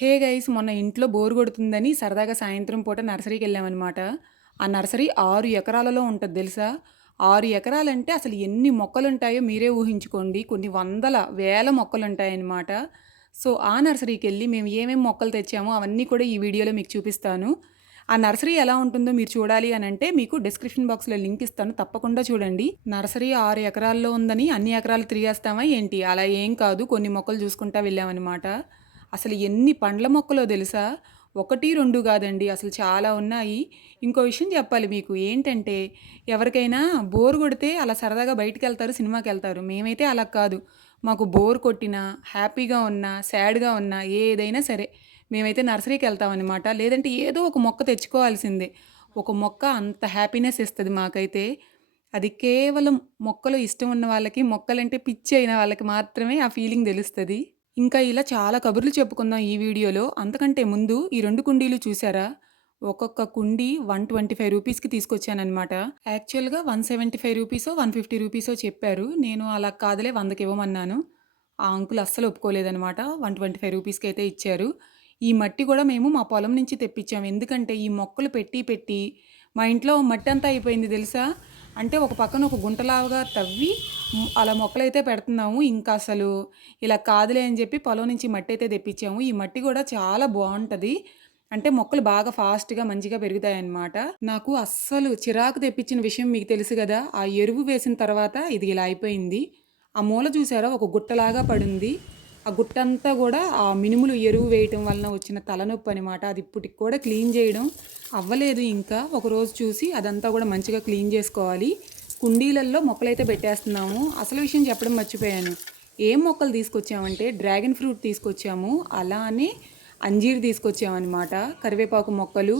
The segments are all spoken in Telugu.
హే గైస్, మొన్న ఇంట్లో బోర్ కొడుతుందని సరదాగా సాయంత్రం పూట నర్సరీకి వెళ్ళామన్నమాట. ఆ నర్సరీ 6 ఎకరాలలో ఉంటుంది తెలుసా? 6 ఎకరాలంటే అసలు ఎన్ని మొక్కలు ఉంటాయో మీరే ఊహించుకోండి. కొన్ని వందల వేల మొక్కలు ఉంటాయన్నమాట. సో ఆ నర్సరీకి వెళ్ళి మేము ఏమేమి మొక్కలు తెచ్చామో అవన్నీ కూడా ఈ వీడియోలో మీకు చూపిస్తాను. ఆ నర్సరీ ఎలా ఉంటుందో మీరు చూడాలి అని అంటే మీకు డిస్క్రిప్షన్ బాక్స్లో లింక్ ఇస్తాను, తప్పకుండా చూడండి. నర్సరీ 6 ఎకరాల్లో ఉందని అన్ని ఎకరాలు తిరిగేస్తామా ఏంటి? అలా ఏం కాదు, కొన్ని మొక్కలు చూసుకుంటా వెళ్ళామన్నమాట. అసలు ఎన్ని పండ్ల మొక్కలో తెలుసా? 1, 2 కాదండి, అసలు చాలా ఉన్నాయి. ఇంకో విషయం చెప్పాలి మీకు ఏంటంటే, ఎవరికైనా బోర్ కొడితే అలా సరదాగా బయటికెళ్తారు, సినిమాకెళ్తారు. మేమైతే అలా కాదు. మాకు బోర్ కొట్టినా, హ్యాపీగా ఉన్నా, సాడ్‌గా ఉన్నా ఏదైనా సరే మేమైతే నర్సరీకెళ్తామనమాట. లేదంటే ఏదో ఒక మొక్క తెచ్చుకోవాల్సిందే. ఒక మొక్క అంత హ్యాపీనెస్ ఇస్తది మాకైతే. అది కేవలం మొక్కలు ఇష్టం ఉన్న వాళ్ళకి, మొక్కలంటే పిచ్చి అయిన వాళ్ళకి మాత్రమే ఆ ఫీలింగ్ తెలుస్తది. ఇంకా ఇలా చాలా కబుర్లు చెప్పుకుందాం ఈ వీడియోలో. అంతకంటే ముందు ఈ 2 కుండీలు చూసారా? ఒక్కొక్క కుండీ ₹125కి తీసుకొచ్చాననమాట. యాక్చువల్‌గా ₹175 ₹150 చెప్పారు. నేను అలా కాదులే 100కి ఇవ్వమన్నాను. ఆ అంకుల్ అస్సలు ఒప్పుకోలేదనమాట. ₹125కి అయితే ఇచ్చారు. ఈ మట్టి కూడా మేము మా పొలం నుంచి తెప్పించాము. ఎందుకంటే ఈ మొక్కలు పెట్టి పెట్టి మా ఇంట్లో మట్టి అంతా అయిపోయింది తెలుసా? అంటే ఒక పక్కన ఒక గుంటలాగా తవ్వి అలా మొక్కలైతే పెడుతున్నాము. ఇంకా అసలు ఇలా కాదులే అని చెప్పి పొలం నుంచి మట్టి అయితే తెప్పించాము. ఈ మట్టి కూడా చాలా బాగుంటుంది. అంటే మొక్కలు బాగా ఫాస్ట్‌గా మంచిగా పెరుగుతాయన్నమాట. నాకు అస్సలు చిరాకు తెప్పించిన విషయం మీకు తెలుసు కదా! ఆ ఎరువు వేసిన తర్వాత ఇది ఇలా అయిపోయింది. ఆ మూల చూసారా, ఒక గుట్టలాగా పడింది. ఆ గుట్టంతా కూడా ఆ మినుములు ఎరువు వేయటం వలన వచ్చిన తలనొప్పి అనమాట. అది ఇప్పటికి కూడా క్లీన్ చేయడం అవ్వలేదు ఇంకా. ఒకరోజు చూసి అదంతా కూడా మంచిగా క్లీన్ చేసుకోవాలి. కుండీలల్లో మొక్కలైతే పెట్టేస్తున్నాము. అసలు విషయం చెప్పడం మర్చిపోయాను. ఏం మొక్కలు తీసుకొచ్చామంటే డ్రాగన్ ఫ్రూట్ తీసుకొచ్చాము. అలానే అంజీర్ తీసుకొచ్చామన్నమాట. కరివేపాకు మొక్కలు,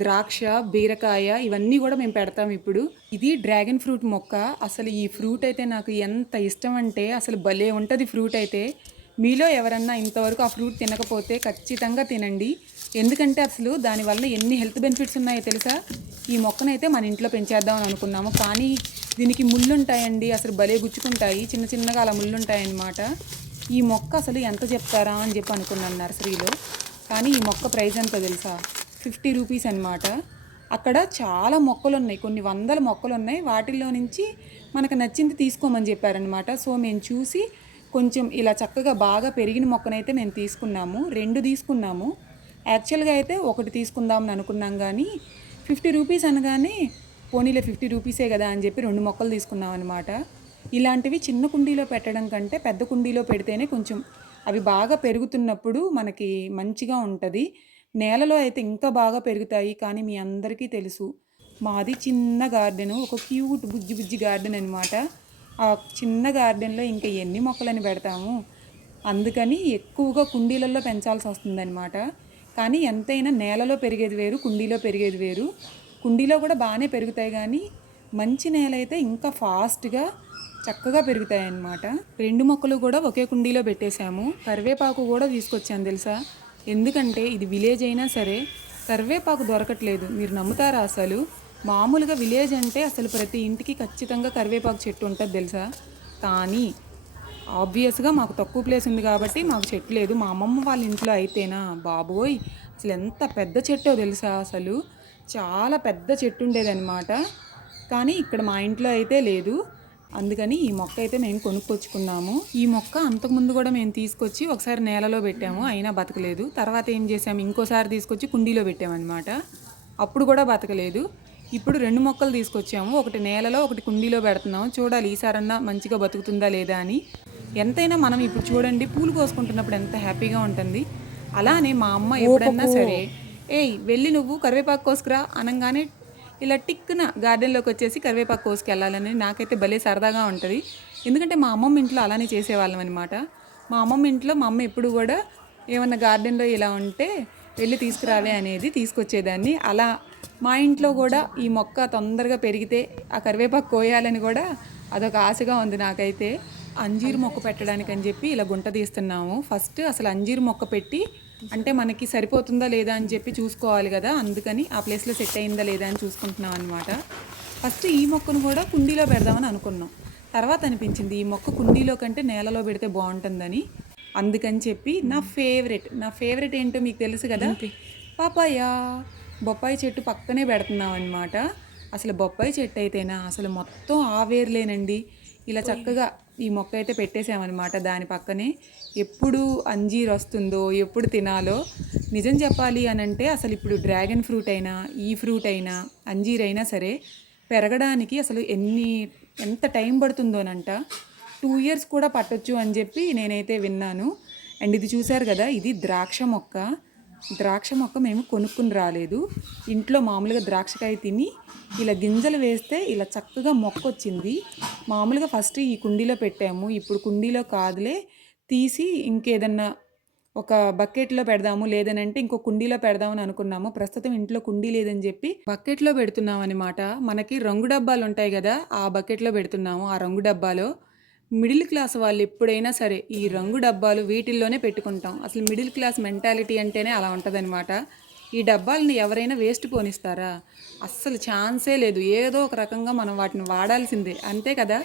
ద్రాక్ష, బీరకాయ ఇవన్నీ కూడా మేము పెడతాం ఇప్పుడు. ఇది డ్రాగన్ ఫ్రూట్ మొక్క. అసలు ఈ ఫ్రూట్ అయితే నాకు ఎంత ఇష్టం అంటే అసలు భలే ఉంటుంది ఫ్రూట్ అయితే. మీలో ఎవరన్నా ఇంతవరకు ఆ ఫ్రూట్ తినకపోతే ఖచ్చితంగా తినండి. ఎందుకంటే అసలు దానివల్ల ఎన్ని హెల్త్ బెనిఫిట్స్ ఉన్నాయో తెలుసా? ఈ మొక్కనైతే మన ఇంట్లో పెంచేద్దామని అనుకున్నాము. కానీ దీనికి ముళ్ళుంటాయండి, అసలు భలే గుచ్చుకుంటాయి. చిన్న చిన్నగా అలా ముళ్ళుంటాయన్నమాట. ఈ మొక్క అసలు ఎంత చెప్తారా అని చెప్పి అనుకున్నాను నర్సరీలో. కానీ ఈ మొక్క ప్రైస్ ఎంత తెలుసా? ₹50 అనమాట. అక్కడ చాలా మొక్కలు ఉన్నాయి, కొన్ని వందల మొక్కలు ఉన్నాయి. వాటిల్లో నుంచి మనకు నచ్చింది తీసుకోమని చెప్పారనమాట. సో మేము చూసి కొంచెం ఇలా చక్కగా బాగా పెరిగిన మొక్కనైతే మేము తీసుకున్నాము. 2 తీసుకున్నాము. యాక్చువల్గా అయితే ఒకటి తీసుకుందామని అనుకున్నాం, కానీ ₹50 అనగానే పోనీలే ₹50 కదా అని చెప్పి 2 మొక్కలు తీసుకున్నాం అనమాట. ఇలాంటివి చిన్న కుండీలో పెట్టడం కంటే పెద్ద కుండీలో పెడితేనే కొంచెం అవి బాగా పెరుగుతున్నప్పుడు మనకి మంచిగా ఉంటుంది. నేలలో అయితే ఇంకా బాగా పెరుగుతాయి. కానీ మీ అందరికీ తెలుసు, మాది చిన్న గార్డెను, ఒక క్యూట్ బుజ్జి బుజ్జి గార్డెన్ అనమాట. ఆ చిన్న గార్డెన్లో ఇంకా ఎన్ని మొక్కలని పెడతాము. అందుకని ఎక్కువగా కుండీలలో పెంచాల్సి వస్తుందన్నమాట. కానీ ఎంతైనా నేలలో పెరిగేది వేరు, కుండీలో పెరిగేది వేరు. కుండీలో కూడా బాగానే పెరుగుతాయి, కానీ మంచి నేల అయితే ఇంకా ఫాస్ట్గా చక్కగా పెరుగుతాయి అన్నమాట. 2 మొక్కలు కూడా ఒకే కుండీలో పెట్టేశాము. కరివేపాకు కూడా తీసుకొచ్చాను తెలుసా? ఎందుకంటే ఇది విలేజ్ అయినా సరే కరివేపాకు దొరకట్లేదు. మీరు నమ్ముతారా అసలు? మామూలుగా విలేజ్ అంటే అసలు ప్రతి ఇంటికి ఖచ్చితంగా కరివేపాకు చెట్టు ఉంటుంది తెలుసా? కానీ ఆబ్వియస్గా మాకు తక్కువ ప్లేస్ ఉంది కాబట్టి మాకు చెట్టు లేదు. మా అమ్మమ్మ వాళ్ళ ఇంట్లో అయితేనా బాబోయ్, అసలు ఎంత పెద్ద చెట్టో తెలుసా? అసలు చాలా పెద్ద చెట్టు ఉండేదన్నమాట. కానీ ఇక్కడ మా ఇంట్లో అయితే లేదు. అందుకని ఈ మొక్క అయితే మేము కొనుక్కొచ్చుకున్నాము. ఈ మొక్క అంతకుముందు కూడా మేము తీసుకొచ్చి ఒకసారి నేలలో పెట్టాము, అయినా బతకలేదు. తర్వాత ఏం చేసాము, ఇంకోసారి తీసుకొచ్చి కుండీలో పెట్టామన్నమాట. అప్పుడు కూడా బతకలేదు. ఇప్పుడు 2 మొక్కలు తీసుకొచ్చాము, ఒకటి నేలలో ఒకటి కుండీలో పెడుతున్నాము. చూడాలి ఈసారన్నా మంచిగా బతుకుతుందా లేదా అని. ఎంతైనా మనం ఇప్పుడు చూడండి, పూలు కోసుకుంటున్నప్పుడు ఎంత హ్యాపీగా ఉంటుంది. అలానే మా అమ్మ ఎప్పుడన్నా సరే ఏయ్ వెళ్ళి నువ్వు కరివేపాకు కోసుకురా అనగానే ఇలా టిక్కున గార్డెన్లోకి వచ్చేసి కరివేపాకు కోసుకెళ్ళాలని నాకైతే భలే సరదాగా ఉంటుంది. ఎందుకంటే మా అమ్మమ్మ ఇంట్లో అలానే చేసేవాళ్ళం అనమాట. మా అమ్మమ్మ ఇంట్లో మా అమ్మ ఎప్పుడు కూడా ఏమన్నా గార్డెన్లో ఇలా ఉంటే వెళ్ళి తీసుకురావే అనేది తీసుకొచ్చేదాన్ని. అలా మా ఇంట్లో కూడా ఈ మొక్క తొందరగా పెరిగితే ఆ కరివేపాకు కోయాలని కూడా అదొక ఆశగా ఉంది నాకైతే. అంజీరు మొక్క పెట్టడానికి అని చెప్పి ఇలా గుంట తీస్తున్నాము. ఫస్ట్ అసలు అంజీరు మొక్క పెట్టి అంటే మనకి సరిపోతుందా లేదా అని చెప్పి చూసుకోవాలి కదా. అందుకని ఆ ప్లేస్లో సెట్ అయిందా లేదా అని చూసుకుంటున్నాం అనమాట. ఫస్ట్ ఈ మొక్కను కూడా కుండీలో పెడదామని అనుకున్నాం. తర్వాత అనిపించింది ఈ మొక్క కుండీలో కంటే నేలలో పెడితే బాగుంటుందని. అందుకని చెప్పి నా ఫేవరెట్ ఏంటో మీకు తెలుసు కదా, పాపాయ. బొప్పాయి చెట్టు పక్కనే పెడుతున్నాం అనమాట. అసలు బొప్పాయి చెట్టు అయితేనా అసలు మొత్తం ఆవేర్లేనండి. ఇలా చక్కగా ఈ మొక్క అయితే పెట్టేసామన్నమాట దాని పక్కనే. ఎప్పుడు అంజీర్ వస్తుందో, ఎప్పుడు తినాలో. నిజం చెప్పాలి అని అంటే అసలు ఇప్పుడు డ్రాగన్ ఫ్రూట్ అయినా, ఈ ఫ్రూట్ అయినా, అంజీర్ అయినా సరే పెరగడానికి అసలు ఎంత టైం పడుతుందోనంట. 2 ఇయర్స్ కూడా పట్టొచ్చు అని చెప్పి నేనైతే విన్నాను. అండ్ ఇది చూశారు కదా, ఇది ద్రాక్ష మొక్క. ద్రాక్ష మొక్క మేము కొనుక్కుని రాలేదు. ఇంట్లో మామూలుగా ద్రాక్షకాయ తిని ఇలా గింజలు వేస్తే ఇలా చక్కగా మొక్క వచ్చింది. మామూలుగా ఫస్ట్ ఈ కుండీలో పెట్టాము. ఇప్పుడు కుండీలో కాదులే, తీసి ఇంకేదన్నా ఒక బకెట్లో పెడదాము, లేదనంటే ఇంకో కుండీలో పెడదామని అనుకున్నాము. ప్రస్తుతం ఇంట్లో కుండీ లేదని చెప్పి బకెట్లో పెడుతున్నాం అనమాట. మనకి రంగు డబ్బాలు ఉంటాయి కదా, ఆ బకెట్లో పెడుతున్నాము. ఆ రంగు డబ్బాలో మిడిల్ క్లాస్ వాళ్ళు ఎప్పుడైనా సరే ఈ రంగు డబ్బాలు వీటిల్లోనే పెట్టుకుంటాం. అసలు మిడిల్ క్లాస్ మెంటాలిటీ అంటేనే అలా ఉంటుందన్నమాట. ఈ డబ్బాలని ఎవరైనా వేస్ట్ పోనిస్తారా? అస్సలు ఛాన్సే లేదు. ఏదో ఒక రకంగా మనం వాటిని వాడాల్సిందే, అంతే కదా.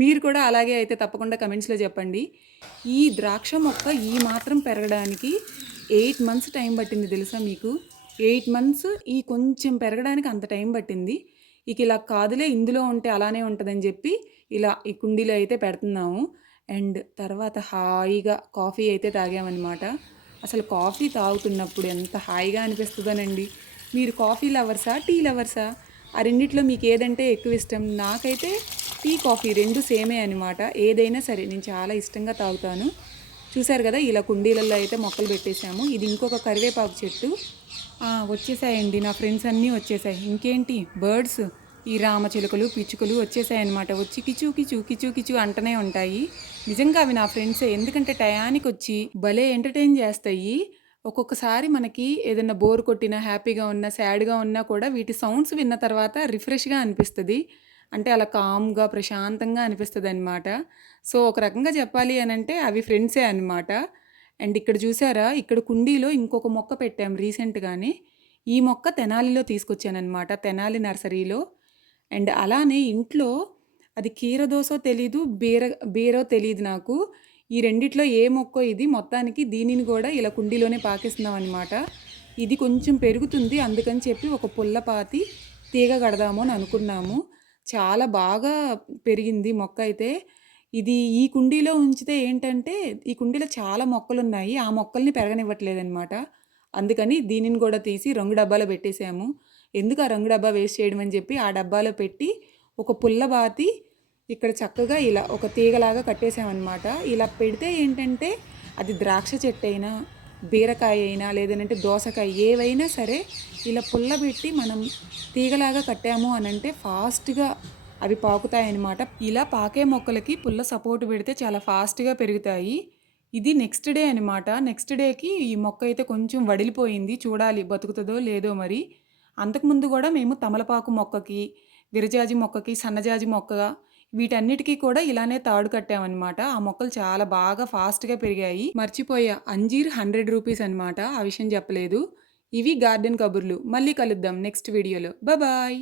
మీరు కూడా అలాగే అయితే తప్పకుండా కమెంట్స్లో చెప్పండి. ఈ ద్రాక్ష మొక్క ఈ మాత్రం పెరగడానికి 8 మంత్స్ టైం పట్టింది తెలుసా మీకు. 8 మంత్స్ ఈ కొంచెం పెరగడానికి అంత టైం పట్టింది. ఇక ఇలా కాదులే, ఇందులో ఉంటే అలానే ఉంటుందని చెప్పి ఇలా ఈ కుండీలో అయితే పెడుతున్నాము. అండ్ తర్వాత హాయిగా కాఫీ అయితే తాగామన్నమాట. అసలు కాఫీ తాగుతున్నప్పుడు ఎంత హాయిగా అనిపిస్తుందోనండి. మీరు కాఫీ లవర్సా, టీ లవర్సా? ఆ రెండిట్లో మీకు ఏదంటే ఎక్కువ ఇష్టం? నాకైతే టీ, కాఫీ రెండు సేమే అనమాట. ఏదైనా సరే నేను చాలా ఇష్టంగా తాగుతాను. చూశారు కదా, ఇలా కుండీలలో అయితే మొక్కలు పెట్టేశాము. ఇది ఇంకొక కరివేపాకు చెట్టు. వచ్చేసాయండి, నా ఫ్రెండ్స్ అన్నీ వచ్చేసాయి. ఇంకేంటి, బర్డ్స్, ఈ రామచిలుకలు, పిచ్చుకలు వచ్చేసాయన్నమాట. వచ్చి కిచు కిచు కిచు కిచు అంటనే ఉంటాయి. నిజంగా అవి నా ఫ్రెండ్సే, ఎందుకంటే టయానికి వచ్చి భలే ఎంటర్టైన్ చేస్తాయి. ఒక్కొక్కసారి మనకి ఏదైనా బోర్ కొట్టినా, హ్యాపీగా ఉన్నా, సాడ్గా ఉన్నా కూడా వీటి సౌండ్స్ విన్న తర్వాత రిఫ్రెష్గా అనిపిస్తుంది. అంటే అలా కామ్గా ప్రశాంతంగా అనిపిస్తుంది అనమాట. సో ఒక రకంగా చెప్పాలి అని అంటే అవి ఫ్రెండ్సే అనమాట. అండ్ ఇక్కడ చూసారా, ఇక్కడ కుండీలో ఇంకొక మొక్క పెట్టాం రీసెంట్గానే. ఈ మొక్క తెనాలిలో తీసుకొచ్చానమాట, తెనాలి నర్సరీలో. అండ్ అలానే ఇంట్లో అది కీరదోసో తెలీదు, బీరో తెలియదు నాకు. ఈ రెండిట్లో ఏ మొక్కో ఇది. మొత్తానికి దీనిని కూడా ఇలా కుండీలోనే పాకిస్తున్నాం అనమాట. ఇది కొంచెం పెరుగుతుంది, అందుకని చెప్పి ఒక పుల్లపాతి తీగ కడదాము అని అనుకున్నాము. చాలా బాగా పెరిగింది మొక్క అయితే. ఇది ఈ కుండీలో ఉంచితే ఏంటంటే, ఈ కుండీలో చాలా మొక్కలున్నాయి, ఆ మొక్కల్ని పెరగనివ్వట్లేదనమాట. అందుకని దీనిని కూడా తీసి రంగు డబ్బాలో పెట్టేసాము. ఎందుకు ఆ రంగు డబ్బా వేస్ట్ చేయడం అని చెప్పి ఆ డబ్బాలో పెట్టి ఒక పుల్లబాతి ఇక్కడ చక్కగా ఇలా ఒక తీగలాగా కట్టేసామన్నమాట. ఇలా పెడితే ఏంటంటే అది ద్రాక్ష చెట్టు అయినా, బీరకాయ అయినా, లేదంటే దోసకాయ ఏవైనా సరే ఇలా పుల్లబెట్టి మనం తీగలాగా కట్టాము అని అంటే ఫాస్ట్గా అవి పాకుతాయన్నమాట. ఇలా పాకే మొక్కలకి పుల్ల సపోర్ట్ పెడితే చాలా ఫాస్ట్గా పెరుగుతాయి. ఇది నెక్స్ట్ డే అనమాట. నెక్స్ట్ డేకి ఈ మొక్క అయితే కొంచెం వడిలిపోయింది. చూడాలి బతుకుతుందో లేదో మరి. అంతకుముందు కూడా మేము తమలపాకు మొక్కకి, విరజాజి మొక్కకి, సన్నజాజి మొక్క వీటన్నిటికీ కూడా ఇలానే తాడు కట్టామన్నమాట. ఆ మొక్కలు చాలా బాగా ఫాస్ట్గా పెరిగాయి. మర్చిపోయా, అంజీర్ 100 రూపీస్ అనమాట, ఆ విషయం చెప్పలేదు. ఇవి గార్డెన్ కబుర్లు. మళ్ళీ కలుద్దాం నెక్స్ట్ వీడియోలో. బాయ్.